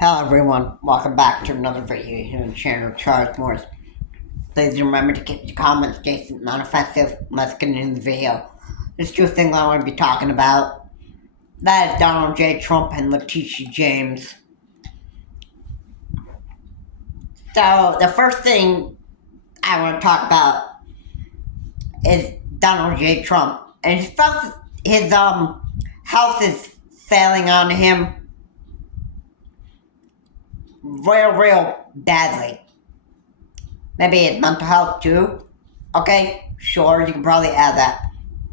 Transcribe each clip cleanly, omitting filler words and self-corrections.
Hello everyone, welcome back to another video here on the channel of Charles Morris. Please remember to keep your comments decent, non-offensive. Let's get into the video. There's two things I want to be talking about. That is Donald J. Trump and Letitia James. So, the first thing I want to talk about is Donald J. Trump. And his health is failing on him real badly. Maybe his mental health too. Okay, sure, you can probably add that.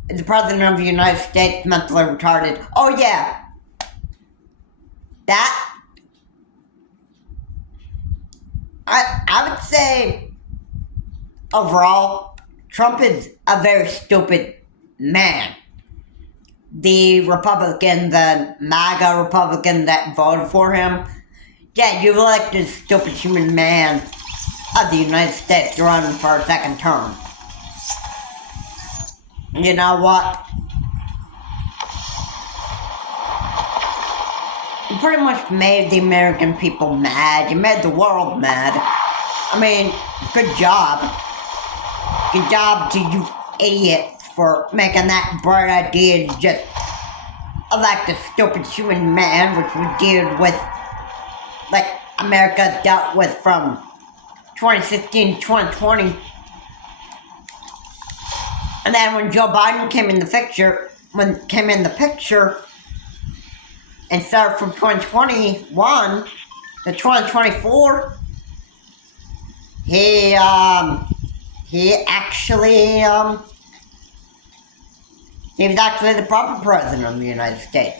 Is the President of the United States mentally retarded? Oh yeah. That, I would say, overall, Trump is a very stupid man. The MAGA Republican that voted for him, yeah, you elected a stupid human man of the United States to run for a second term. You know what? You pretty much made the American people mad. You made the world mad. I mean, good job. Good job to you idiots for making that bright idea to just elect a stupid human man, which we did with, like, America dealt with from 2016 to 2020. And then when Joe Biden came in the picture, and started from 2021 to 2024, he was actually the proper president of the United States.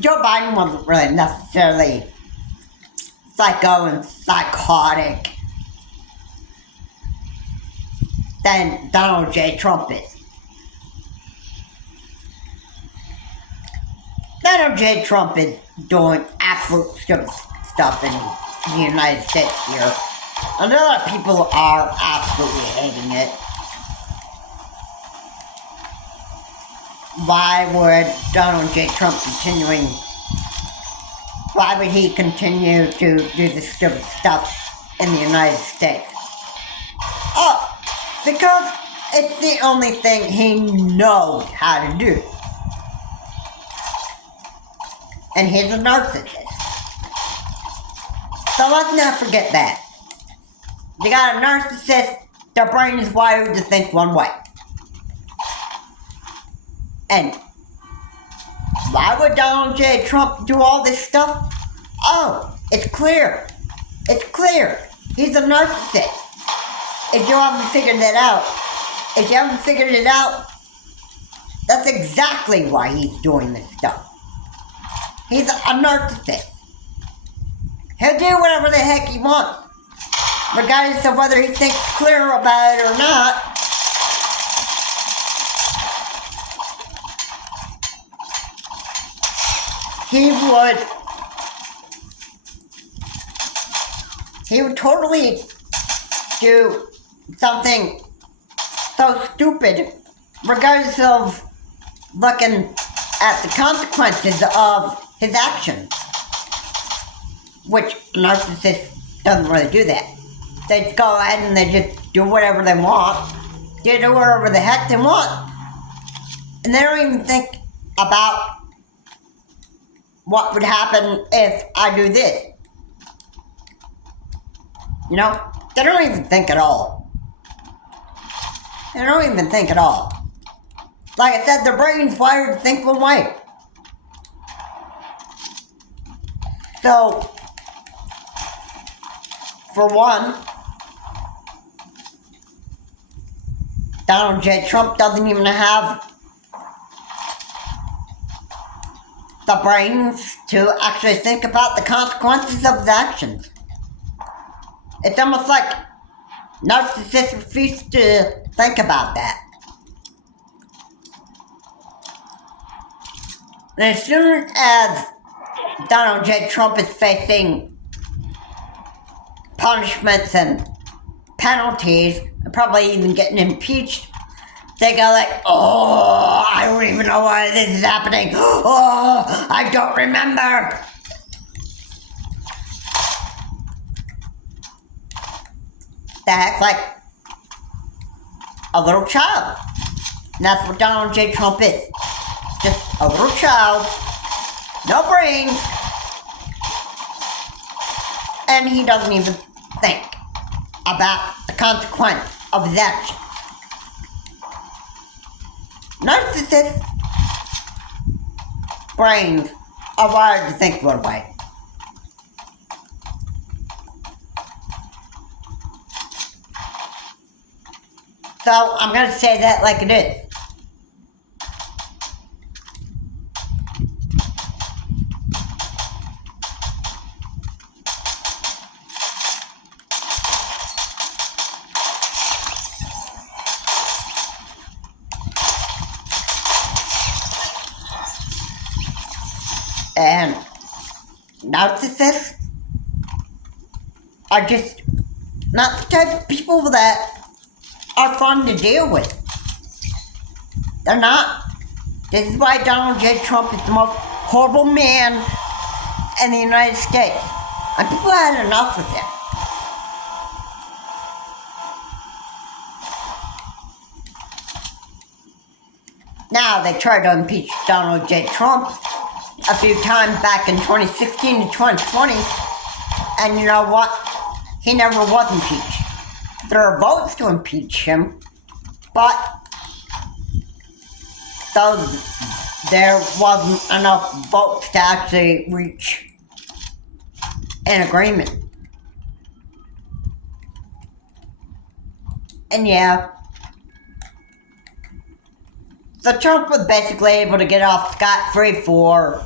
Joe Biden wasn't really necessarily psycho and psychotic than Donald J. Trump is. Donald J. Trump is doing absolute stupid stuff in the United States here. And a lot of people are absolutely hating it. Why would Donald J. Trump why would he continue to do this stupid stuff in the United States? Oh, because it's the only thing he knows how to do. And he's a narcissist. So let's not forget that. You got a narcissist, their brain is wired to think one way. And why would Donald J. Trump do all this stuff? Oh, it's clear. It's clear. He's a narcissist. If you haven't figured it out, that's exactly why he's doing this stuff. He's a narcissist. He'll do whatever the heck he wants, regardless of whether he thinks clear about it or not. He would totally do something so stupid, regardless of looking at the consequences of his actions. Which narcissists doesn't really do that. They just go ahead and they just do whatever they want. They do whatever the heck they want. And they don't even think about what would happen if I do this. You know? They don't even think at all. They don't even think at all. Like I said, their brain's wired to think one way. So, for one, Donald J. Trump doesn't even have the brains to actually think about the consequences of his actions. It's almost like narcissists refuse to think about that. And as soon as Donald J. Trump is facing punishments and penalties, and probably even getting impeached they go like, oh, I don't even know why this is happening. Oh, I don't remember. They act like a little child. And that's what Donald J. Trump is. Just a little child, no brains, and he doesn't even think about the consequence of his actions. Narcissists' brains are wired to think one way. So I'm going to say that like it is. And narcissists are just not the type of people that are fun to deal with. They're not. This is why Donald J. Trump is the most horrible man in the United States. And people had enough with him. Now, they tried to impeach Donald J. Trump a few times back in 2016 to 2020, and you know what? He never was impeached. There are votes to impeach him, but there wasn't enough votes to actually reach an agreement. And yeah, so Trump was basically able to get off scot-free for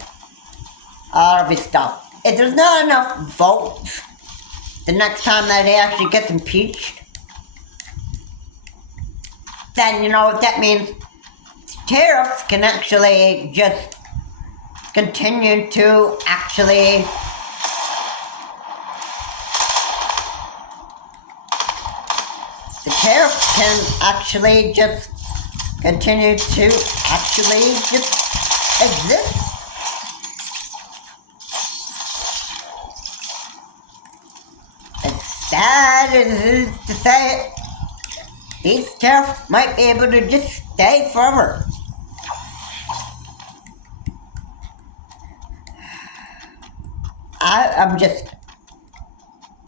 all of his stuff. If there's not enough votes the next time that he actually gets impeached, then you know what that means? Tariffs can actually just continue to actually continue to actually just exist. As sad as it is to say it, these tariffs might be able to just stay forever. I'm just,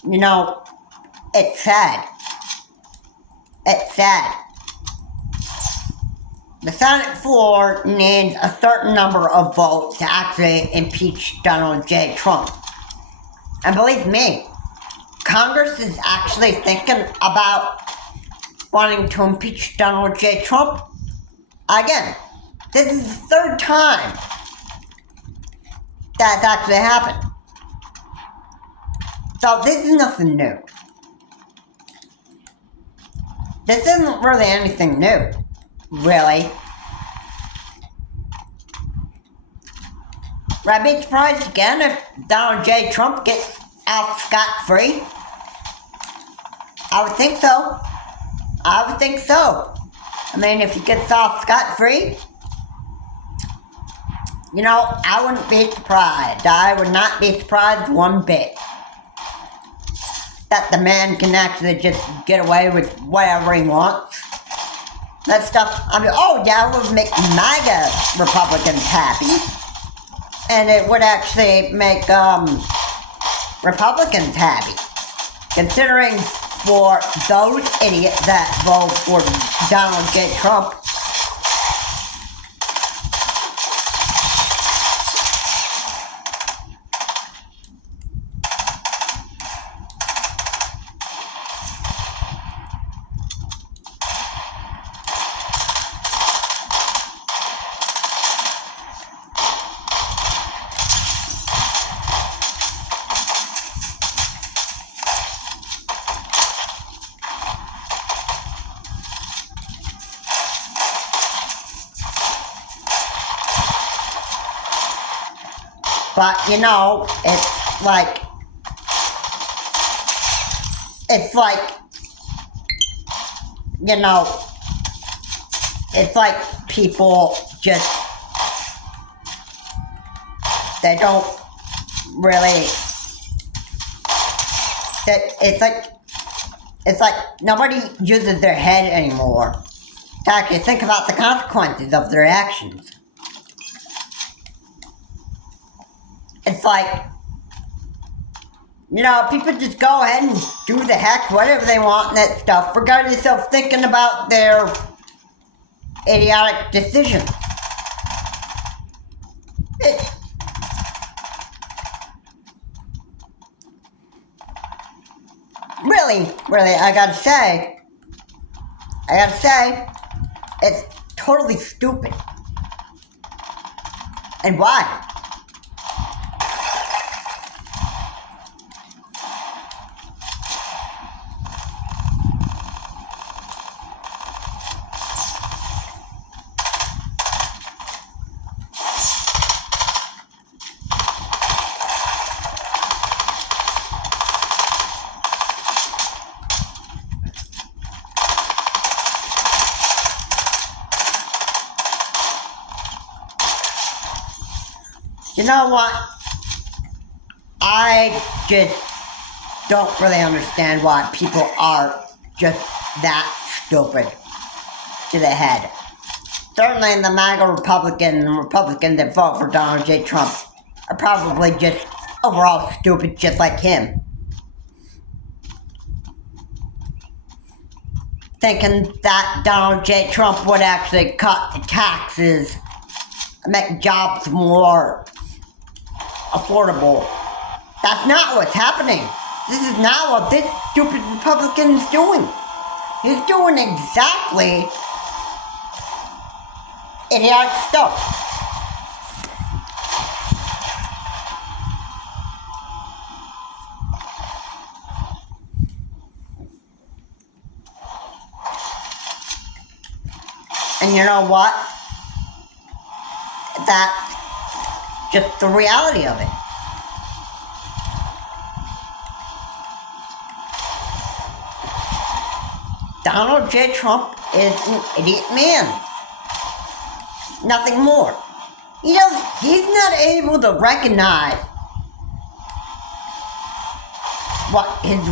you know, it's sad. It's sad. The Senate floor needs a certain number of votes to actually impeach Donald J. Trump. And believe me, Congress is actually thinking about wanting to impeach Donald J. Trump. Again, this is the third time that's actually happened. So this is nothing new. This isn't really anything new, really. Would I be surprised again if Donald J. Trump gets out scot-free? I would think so. I mean, if he gets off scot-free, you know, I wouldn't be surprised. I would not be surprised one bit that the man can actually just get away with whatever he wants. That stuff, I mean, oh yeah, it would make MAGA Republicans happy. And it would actually make Republicans happy. Considering for those idiots that vote for Donald J. Trump, but you know, it's like, you know, it's like people just, they don't really, it's like nobody uses their head anymore to actually think about the consequences of their actions. It's like, people just go ahead and do the heck whatever they want and that stuff, regardless of thinking about their idiotic decisions. Really, I gotta say, it's totally stupid. And why? You know what? I just don't really understand why people are just that stupid to the head. Certainly the MAGA Republicans that vote for Donald J. Trump are probably just overall stupid just like him. Thinking that Donald J. Trump would actually cut the taxes and make jobs more affordable. That's not what's happening. This is not what this stupid Republican is doing. He's doing exactly idiotic stuff. And you know what? That's just the reality of it. Donald J. Trump is an idiot man. Nothing more. He's not able to recognize what his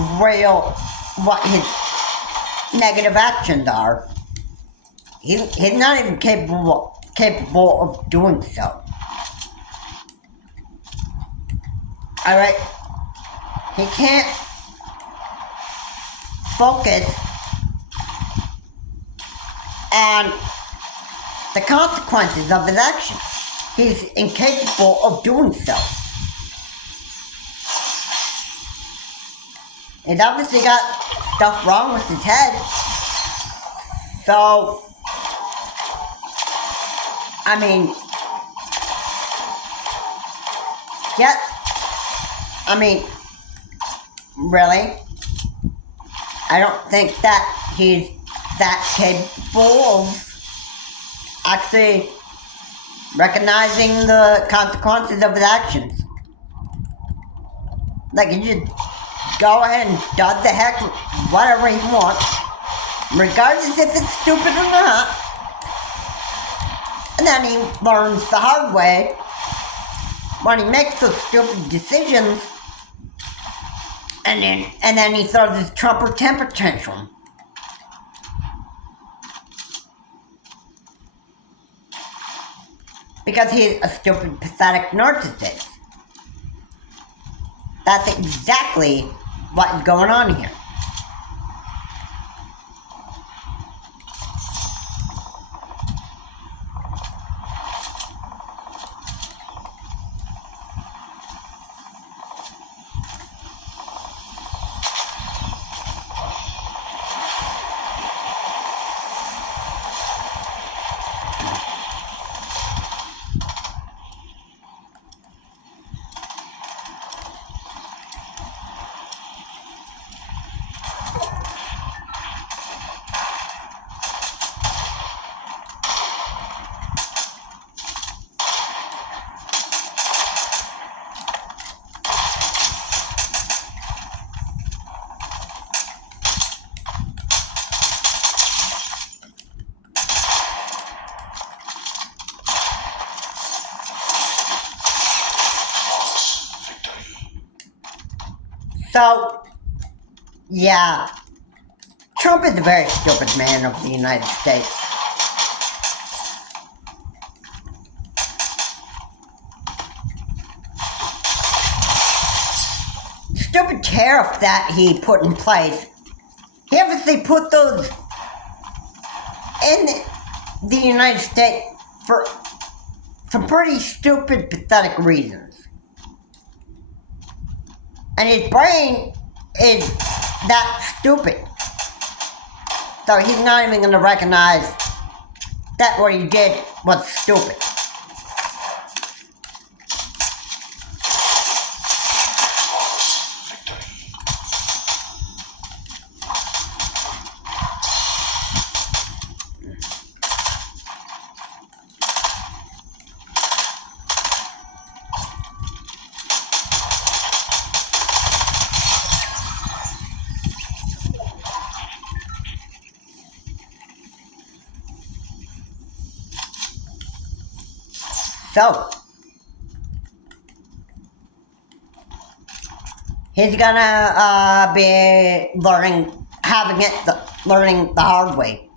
negative actions are. He's not even capable of doing so. Alright? He can't focus on the consequences of his actions. He's incapable of doing so. He's obviously got stuff wrong with his head. So, I mean, really? I don't think that he's that capable of actually recognizing the consequences of his actions. Like, he just go ahead and does the heck whatever he wants, regardless if it's stupid or not. And then he learns the hard way when he makes those stupid decisions, and then he throws his Trumper temper tantrum. Because he's a stupid, pathetic narcissist. That's exactly what's going on here. So, yeah, Trump is a very stupid man of the United States. Stupid tariff that he put in place. He obviously put those in the United States for some pretty stupid, pathetic reasons. And his brain is that stupid. So he's not even going to recognize that what he did was stupid. So, he's gonna be learning the hard way,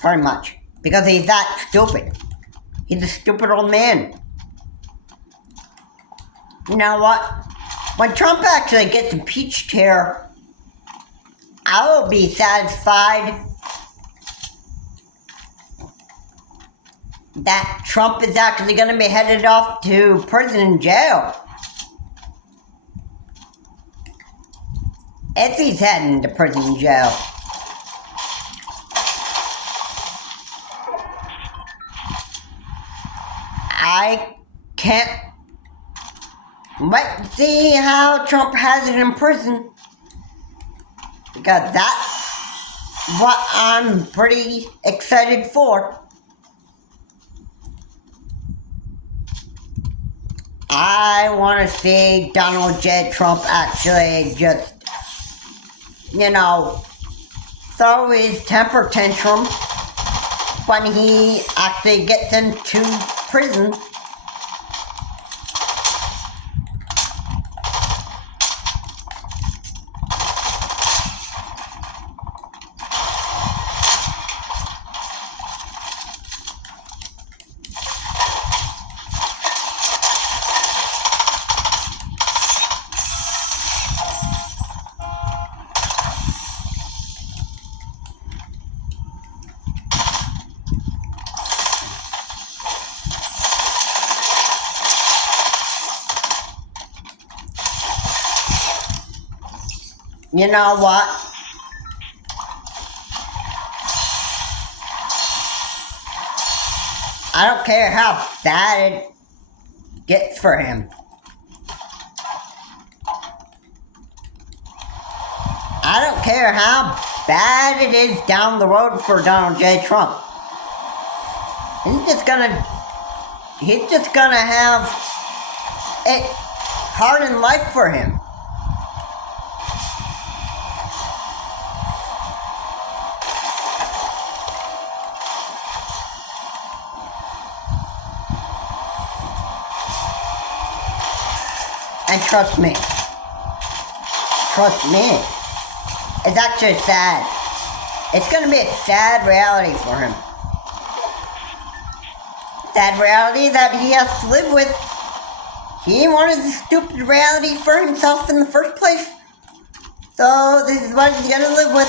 pretty much, because he's that stupid. He's a stupid old man. You know what? When Trump actually gets impeached here, I will be satisfied that Trump is actually going to be headed off to prison and jail. If he's heading to prison and jail. I can't wait to see how Trump has it in prison, because that's what I'm pretty excited for. I want to see Donald J. Trump actually just, throw his temper tantrum when he actually gets into prison. You know what? I don't care how bad it gets for him. I don't care how bad it is down the road for Donald J. Trump. He's just gonna have it hard in life for him. And trust me, it's actually sad. It's going to be a sad reality for him. Sad reality that he has to live with. He wanted the stupid reality for himself in the first place. So this is what he's going to live with.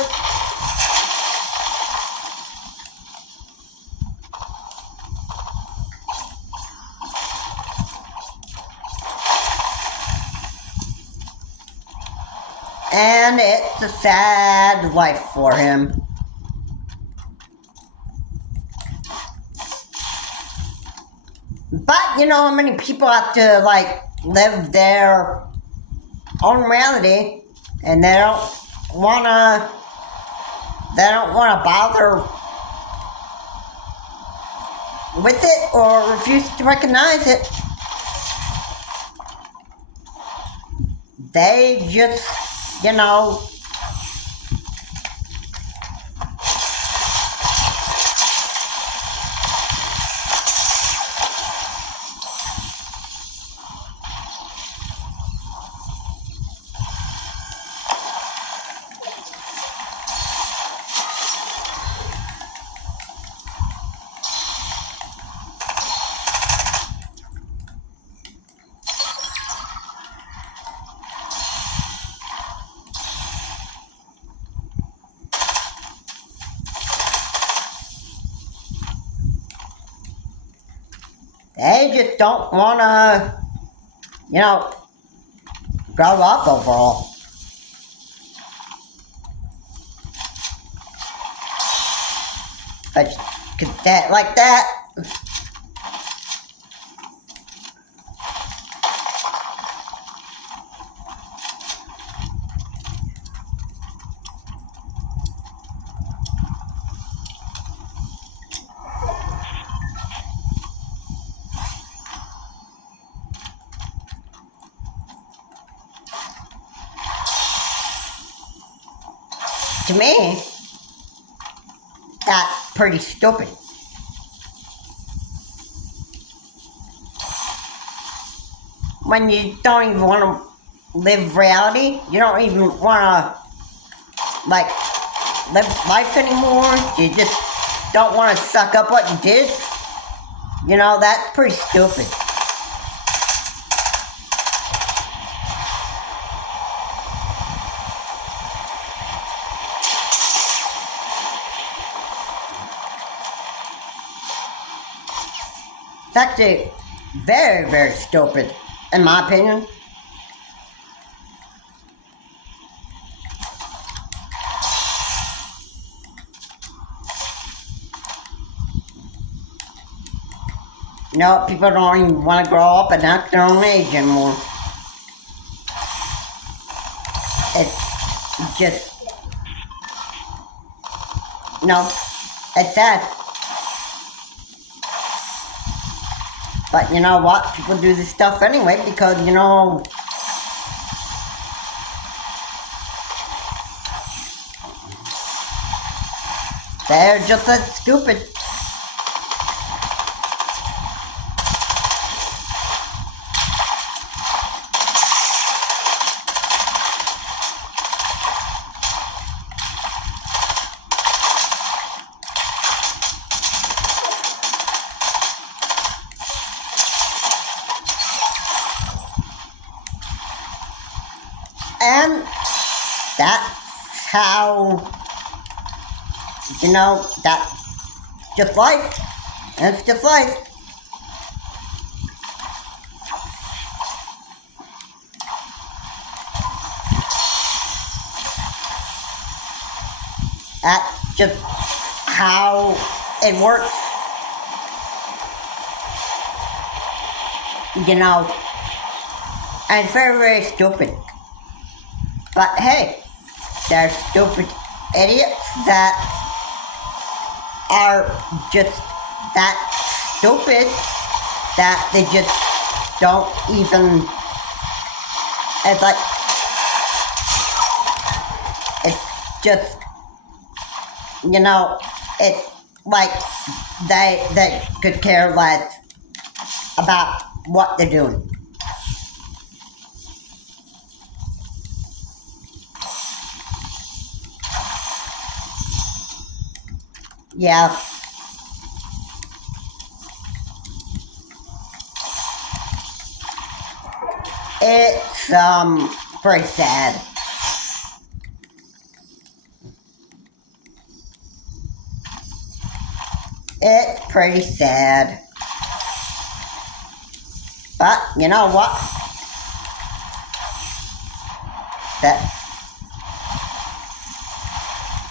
And it's a sad life for him. But you know how many people have to live their own reality, and they don't wanna bother with it or refuse to recognize it. They just just don't want to, grow up overall. But that like that. To me, that's pretty stupid. When you don't even want to live reality, you don't even want to, like, live life anymore, you just don't want to suck up what you did, that's pretty stupid. It's actually very, very stupid, in my opinion. People don't even want to grow up and act their own age anymore. It's just, it's sad. But you know what? People do this stuff anyway because, they're just that stupid. And that's how, that's just life. It's just life. That's just how it works. And it's very, very stupid. But hey, there's stupid idiots that are just that stupid that they just don't even, it's like, it's just, it's like they could care less about what they're doing. Yeah. It's, pretty sad. It's pretty sad. But, you know what? That's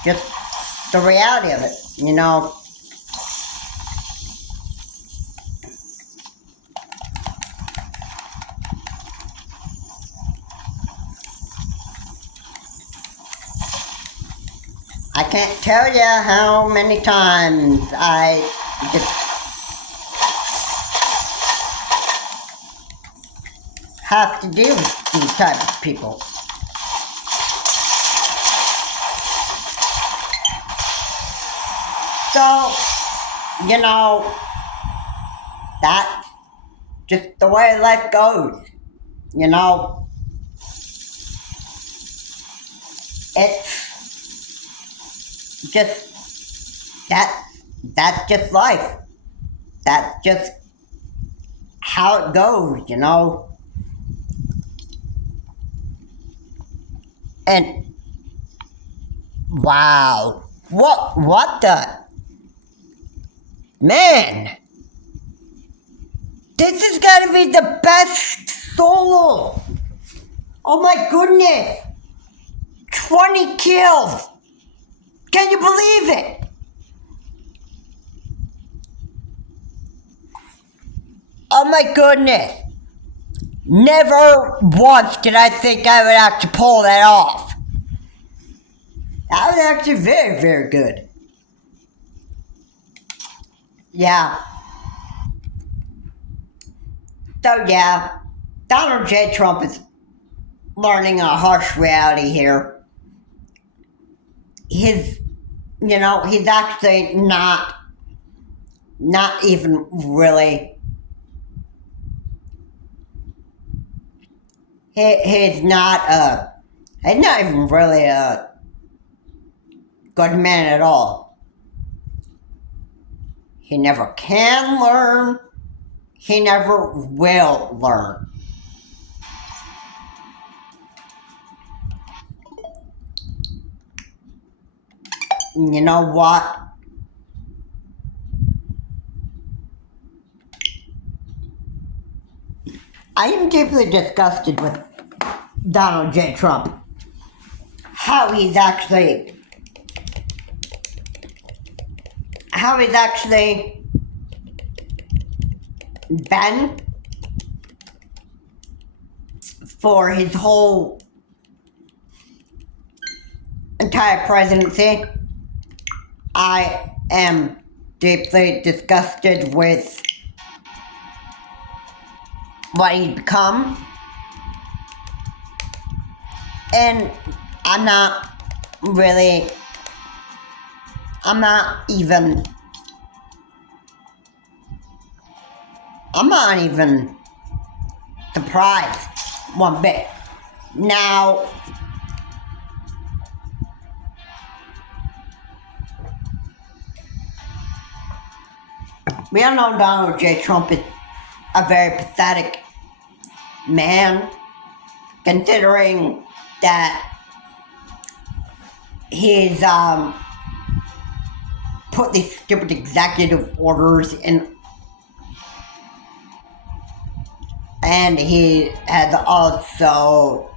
just the reality of it, I can't tell you how many times I just have to deal with these type of people. So, that's just the way life goes. It's just that's just life. That's just how it goes, And wow, what the man? This is gonna be the best solo. Oh my goodness. 20 kills. Can you believe it? Oh my goodness. Never once did I think I would actually pull that off. That was actually very, very good. Yeah. So yeah, Donald J. Trump is learning a harsh reality here. He's actually not even really, he's not even really a good man at all. He never can learn. He never will learn. You know what? I am deeply disgusted with Donald J. Trump. How he's actually been for his whole entire presidency. I am deeply disgusted with what he's become. And I'm not even surprised one bit. Now, we all know Donald J. Trump is a very pathetic man, considering that he's put these stupid executive orders in, and he has also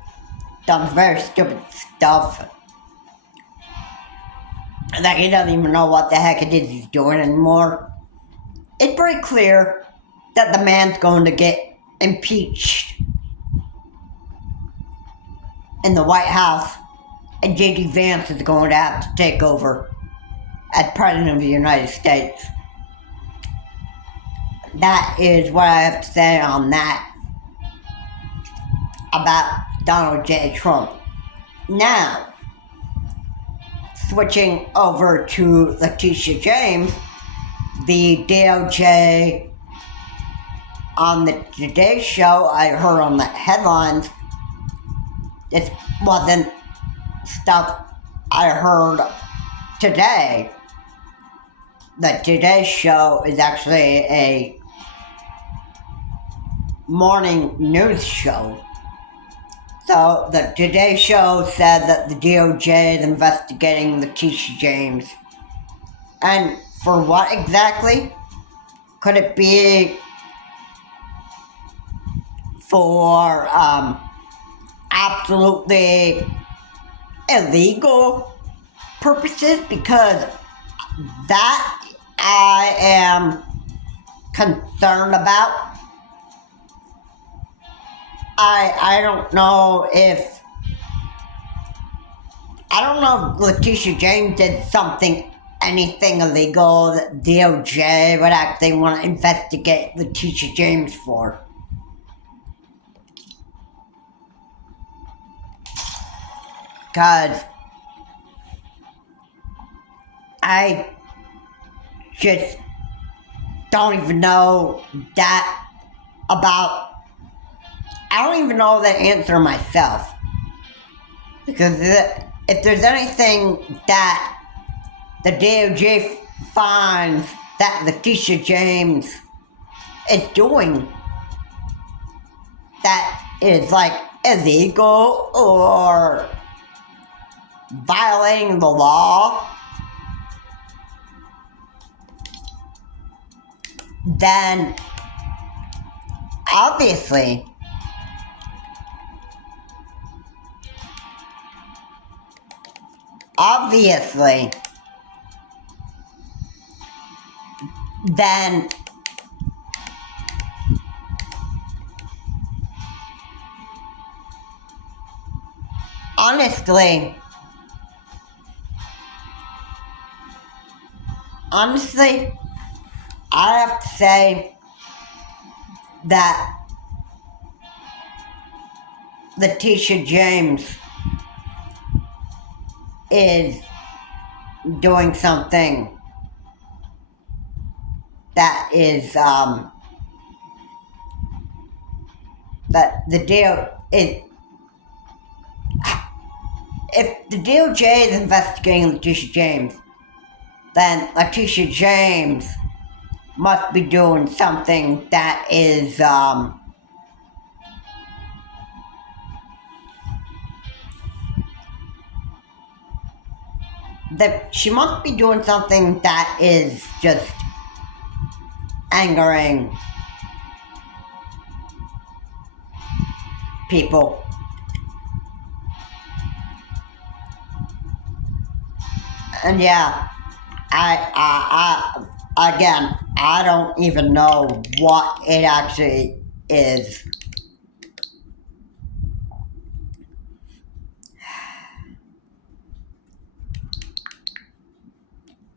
done very stupid stuff that he doesn't even know what the heck it is he's doing anymore. It's pretty clear that the man's going to get impeached in the White House, and J.D. Vance is going to have to take over as President of the United States. That is what I have to say on that about Donald J. Trump. Now, switching over to Letitia James, the DOJ on the Today Show, I heard on the headlines, this wasn't stuff I heard today. The Today Show is actually a morning news show. So the Today Show said that the DOJ is investigating Letitia James. And for what exactly? Could it be for absolutely illegal purposes? Because that I am concerned about. I don't know if Letitia James did anything illegal that DOJ would actually want to investigate Letitia James for. Because I just don't even know that about. I don't even know the answer myself. Because if there's anything that the DOJ finds that Letitia James is doing that is like illegal or violating the law, then obviously, obviously, then honestly, I have to say that Letitia James is doing something that is, that the deal is, if the DOJ is investigating Letitia James, then Letitia James must be doing something that is, that she must be doing something that is just angering people. And yeah, again, I don't even know what it actually is.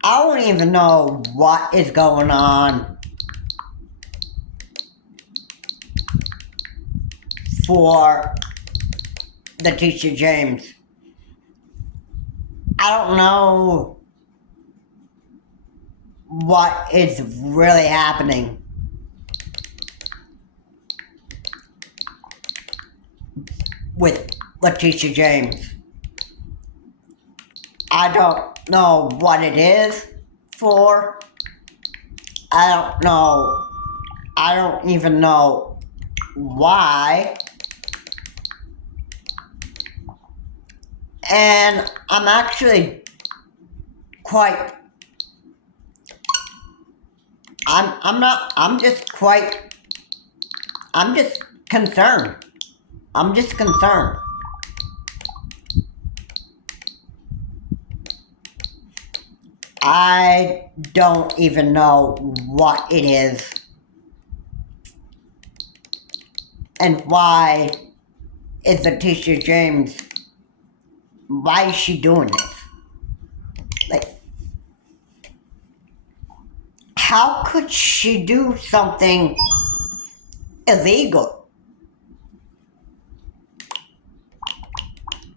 I don't even know what is going on for Letitia James. I don't know what is really happening with Letitia James. I don't know what it is for. I don't know. I don't even know why. And I'm actually quite, I'm just concerned. I'm just concerned. I don't even know what it is and why is Letitia James, why is she doing this? Like, how could she do something illegal?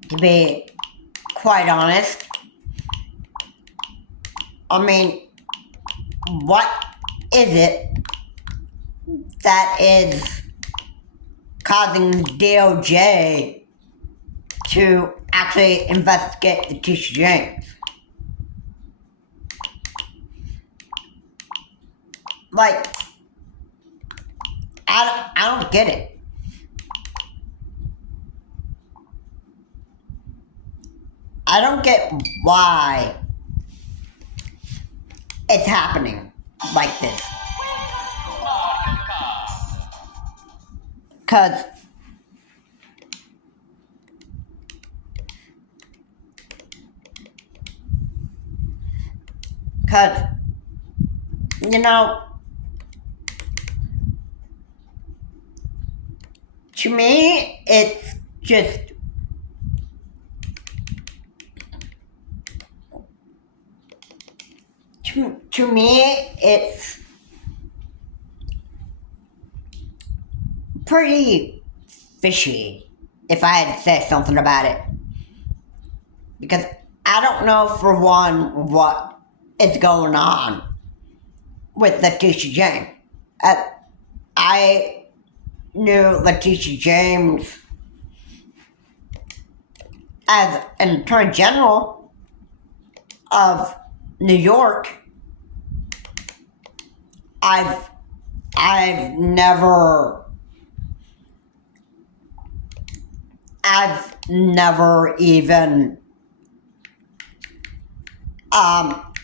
To be quite honest, I mean, what is it that is causing the DOJ to actually investigate Letitia James? Like, I don't get it. I don't get why it's happening like this. Cause you know, to me, it's just, to me, it's pretty fishy, if I had to say something about it. Because I don't know, for one, what is going on with Letitia James. I knew Letitia James as an attorney general of New York. I've never even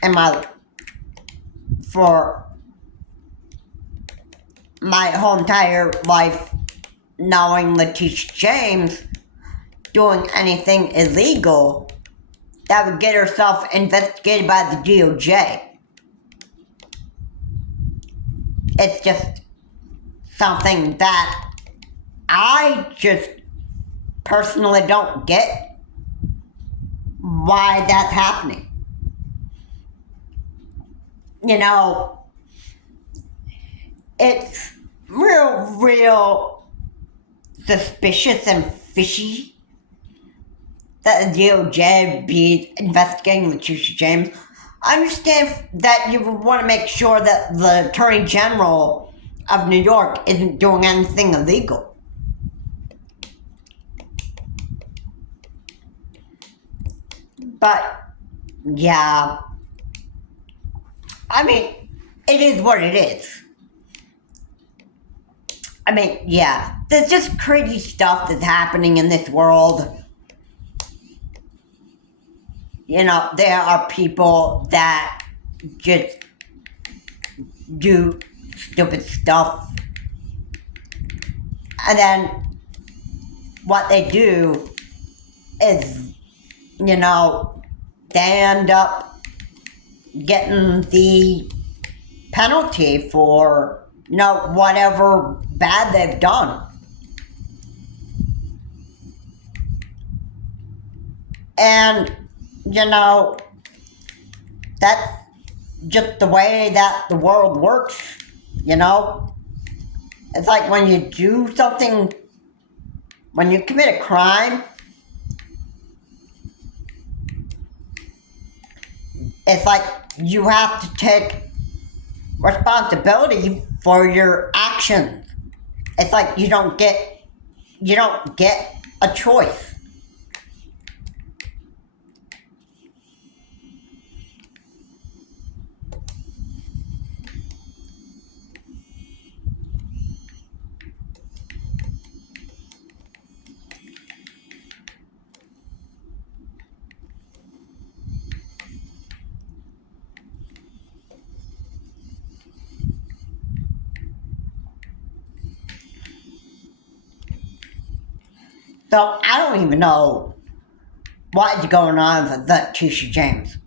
in my, for my whole entire life knowing Letitia James doing anything illegal that would get herself investigated by the DOJ. It's just something that I just personally don't get why that's happening. You know, it's real suspicious and fishy that the DOJ be investigating Letitia James. I understand that you would want to make sure that the Attorney General of New York isn't doing anything illegal. But, yeah. I mean, it is what it is. I mean, yeah. There's just crazy stuff that's happening in this world. You know, there are people that just do stupid stuff. And then what they do is, you know, they end up getting the penalty for, you know, whatever bad they've done. And, you know, that's just the way that the world works, you know? It's like when you do something, when you commit a crime, it's like you have to take responsibility for your actions. It's like you don't get a choice. So I don't even know what is going on with Letitia James.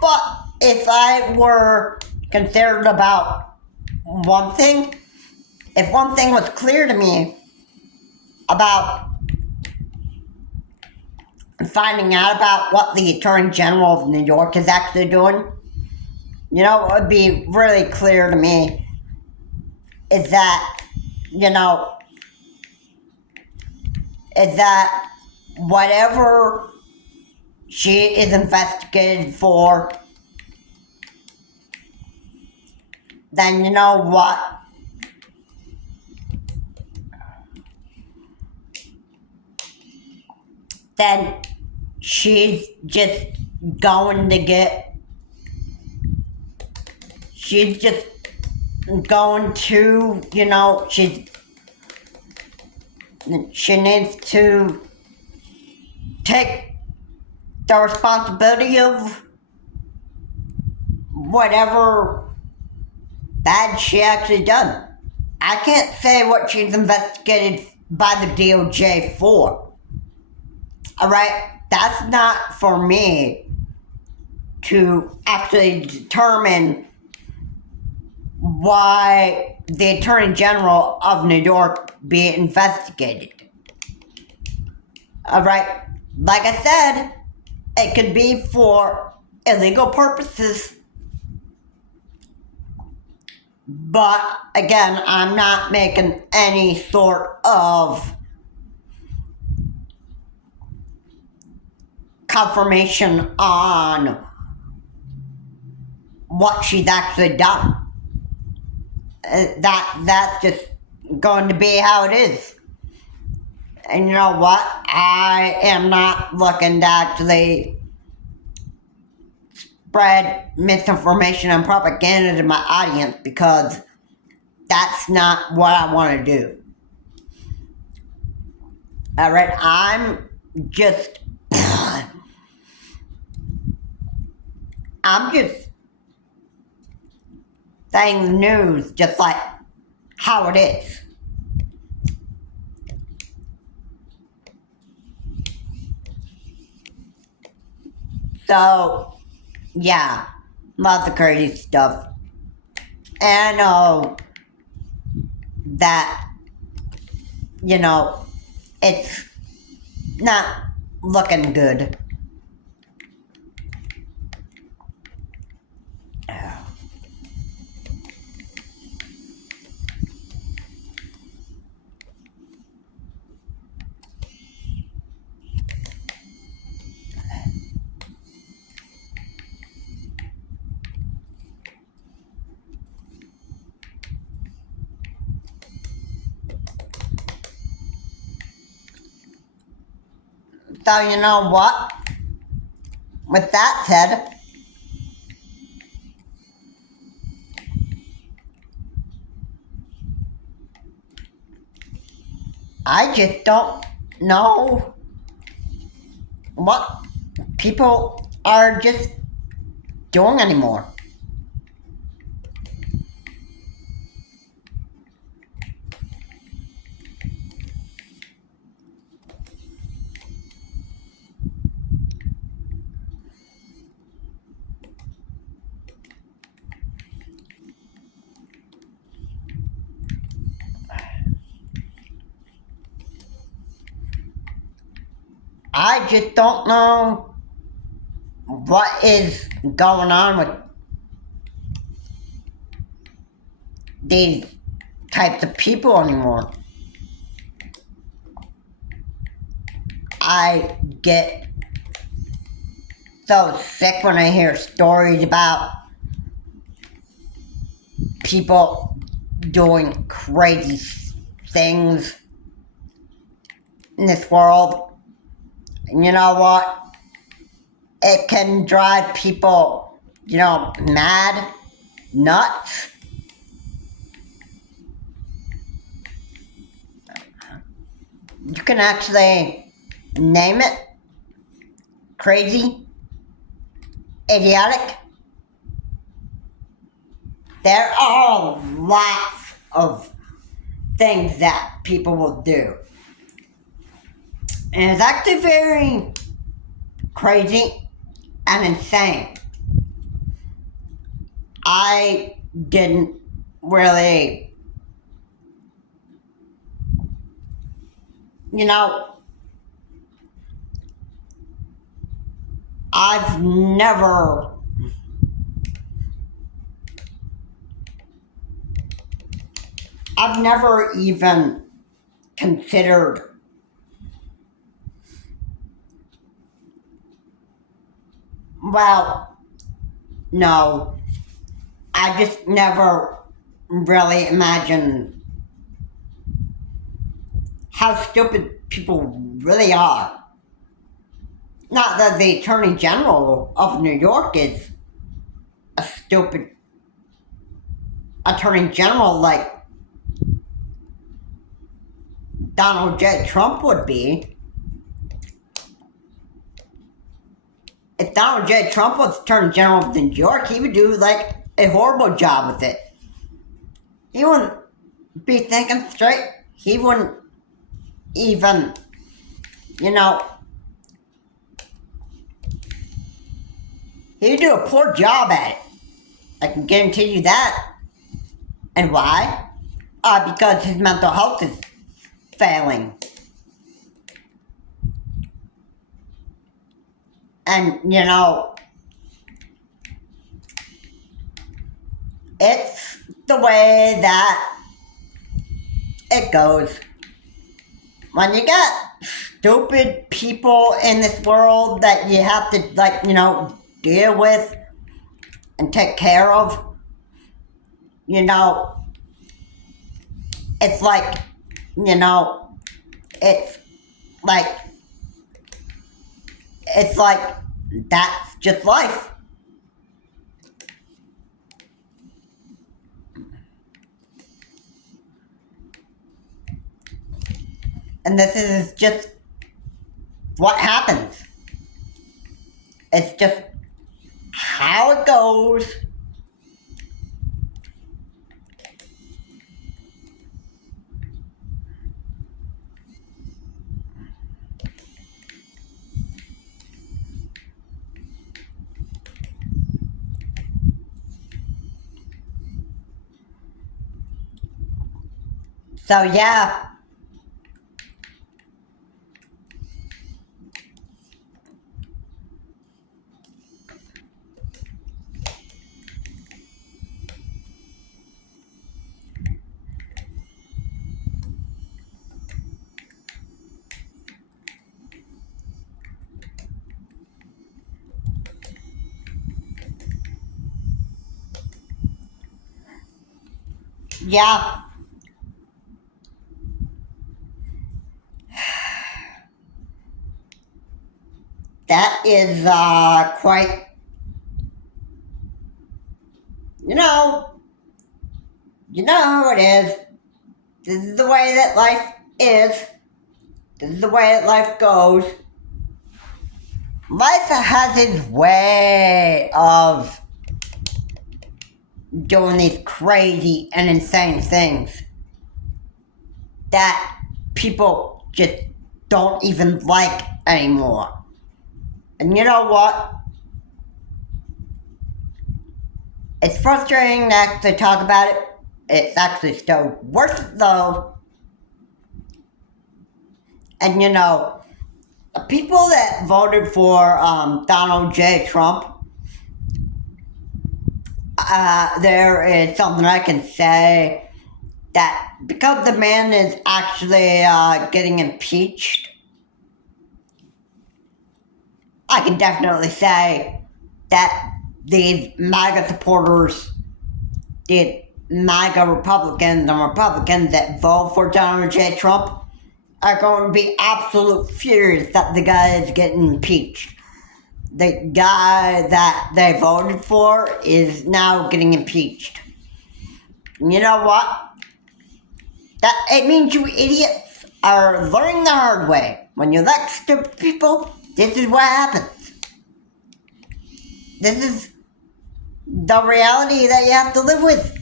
But if I were concerned about one thing, if one thing was clear to me about finding out about what the Attorney General of New York is actually doing, you know, what would be really clear to me is that, you know, is that whatever she is investigated for, then you know what? Then she's just going to get, she's just going to, you know, she needs to take the responsibility of whatever bad she actually done. I can't say what she's investigated by the DOJ for. Alright? That's not for me to actually determine why the Attorney General of New York be investigated. Alright? Like I said, it could be for illegal purposes. But again, I'm not making any sort of confirmation on what she's actually done. That's just going to be how it is. And you know what? I am not looking to actually spread misinformation and propaganda to my audience because that's not what I want to do. Alright, I'm just saying the news just like how it is. So, yeah, lots of crazy stuff. And I know that, it's not looking good. So, you know what? With that said, I just don't know what people are just doing anymore. I just don't know what is going on with these types of people anymore. I get so sick when I hear stories about people doing crazy things in this world. And you know what? It can drive people, mad, nuts. You can actually name it crazy, idiotic. There are lots of things that people will do. And it's actually very crazy and insane. I didn't really, I've never even considered well, no, I just never really imagined how stupid people really are. Not that the Attorney General of New York is a stupid Attorney General like Donald J. Trump would be. If Donald J. Trump was Attorney General of New York, he would do like a horrible job with it. He wouldn't be thinking straight. He wouldn't even, he'd do a poor job at it. I can guarantee you that. And why? Because his mental health is failing. And, it's the way that it goes. When you get stupid people in this world that you have to, deal with and take care of, it's like, it's like that's just life. And this is just what happens. It's just how it goes. So yeah, yeah, that is quite, you know, you know how it is. This is the way that life is. This is the way that life goes. Life has its way of doing these crazy and insane things that people just don't even like anymore. And you know what? It's frustrating to actually talk about it. It's actually still worth it though. And you know, people that voted for Donald J. Trump, there is something I can say that because the man is actually getting impeached, I can definitely say that these MAGA supporters, the MAGA Republicans and Republicans that vote for Donald J. Trump are going to be absolute furious that the guy is getting impeached. The guy that they voted for is now getting impeached. You know what? That it means you idiots are learning the hard way. When you elect stupid people, this is what happens. This is the reality that you have to live with.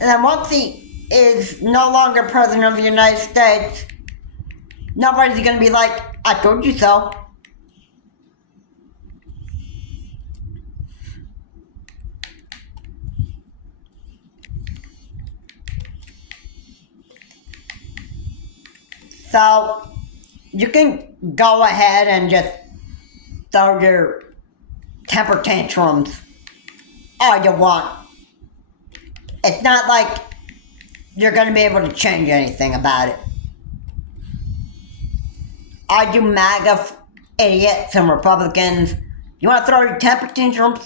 And then once he is no longer president of the United States, nobody's gonna be like, I told you so. So you can go ahead and just throw your temper tantrums all you want. It's not like you're going to be able to change anything about it. All you MAGA idiots and Republicans, you want to throw your temper tantrums?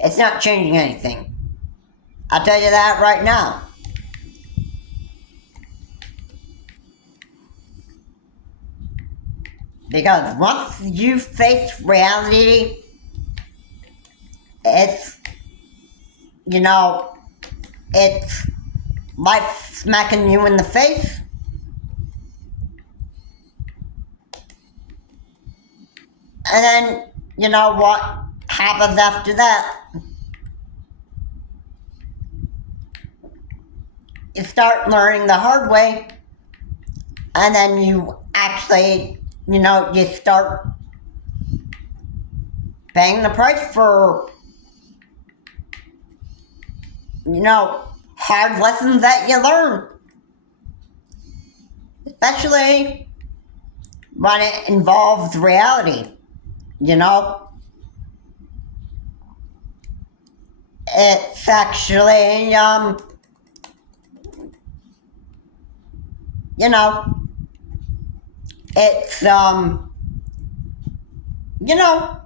It's not changing anything. I'll tell you that right now. Because once you face reality, it's, you know, it's life smacking you in the face. And then, you know what happens after that? You start learning the hard way, and then you actually, you start paying the price for, hard lessons that you learn. Especially when it involves reality, It's actually, it's,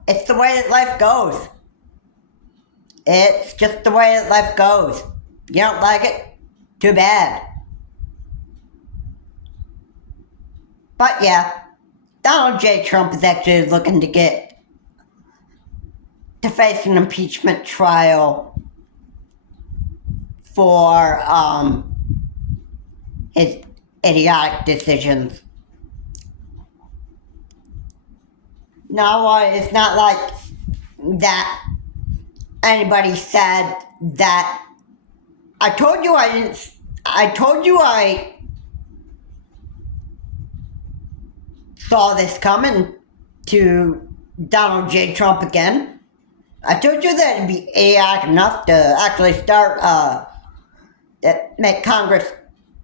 it's the way that life goes. It's just the way that life goes. You don't like it? Too bad. But yeah, Donald J. Trump is actually looking to face an impeachment trial for his idiotic decisions. No, it's not like that anybody said that. I told you I saw this coming to Donald J. Trump again. I told you that it'd be idiotic enough to actually start, make Congress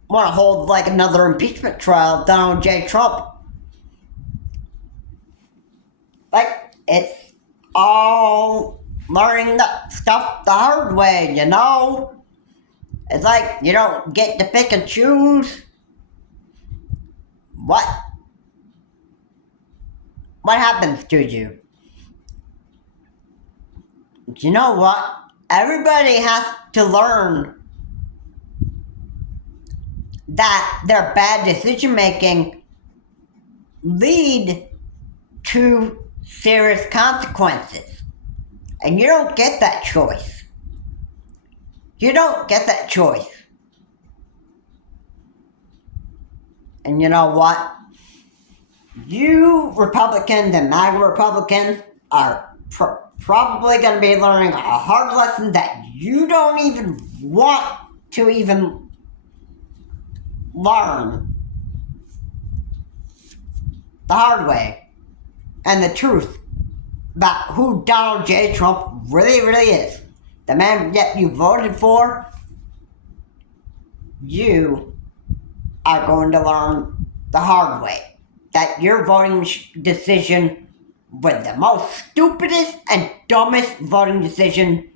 want to hold like another impeachment trial of Donald J. Trump. Like, it's all learning the stuff the hard way, you know? It's like you don't get to pick and choose what happens to you. You know what? Everybody has to learn that their bad decision making lead to serious consequences. And you don't get that choice. You don't get that choice. And you know what? You Republicans and MAGA Republicans are probably going to be learning a hard lesson that you don't even want to even learn the hard way and the truth about who Donald J. Trump really is. The man that you voted for, you are going to learn the hard way that your voting decision was the most stupidest and dumbest voting decision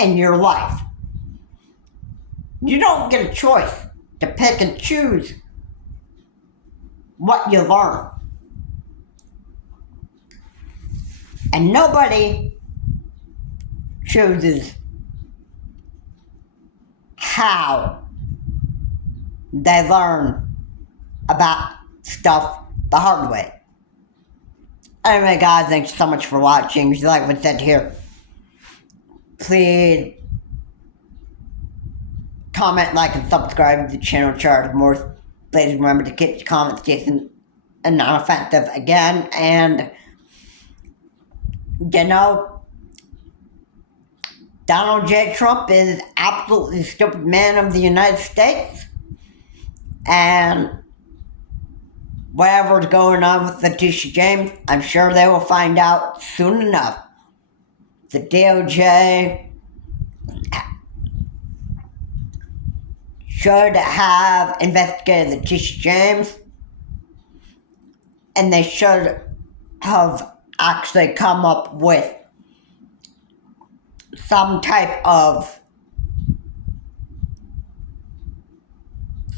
in your life. You don't get a choice to pick and choose what you learn. And nobody chooses how they learn about stuff the hard way. Anyway, guys, thanks so much for watching. If you like what's said here, please comment, like, and subscribe to the channel. Charge more. Please remember to keep the comments decent and non-offensive again. And you know, Donald J. Trump is absolutely the stupid man of the United States. And whatever's going on with Letitia James, I'm sure they will find out soon enough. The DOJ should have investigated Letitia James, and they should have actually come up with some type of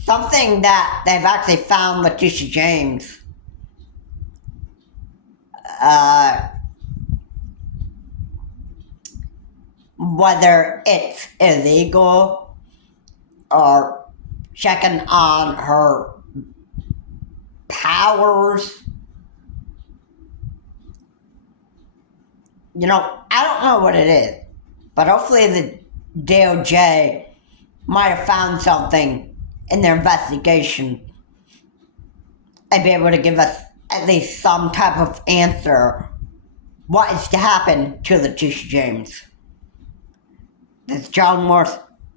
something that they've actually found Letitia James whether it's illegal or checking on her powers. You know, I don't know what it is, but hopefully the DOJ might have found something in their investigation and be able to give us at least some type of answer what is to happen to Letitia James. This is John Morse.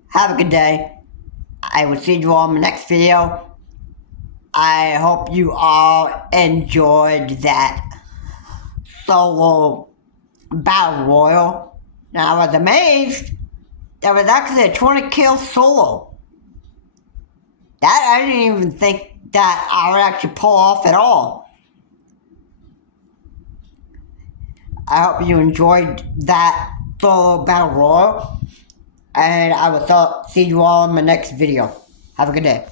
Have a good day. I will see you all in the next video. I hope you all enjoyed that solo battle royal. Now I was amazed there was actually a 20 kill solo. That I didn't even think that I would actually pull off at all. I hope you enjoyed that solo battle royal, and I will see you all in my next video. Have a good day.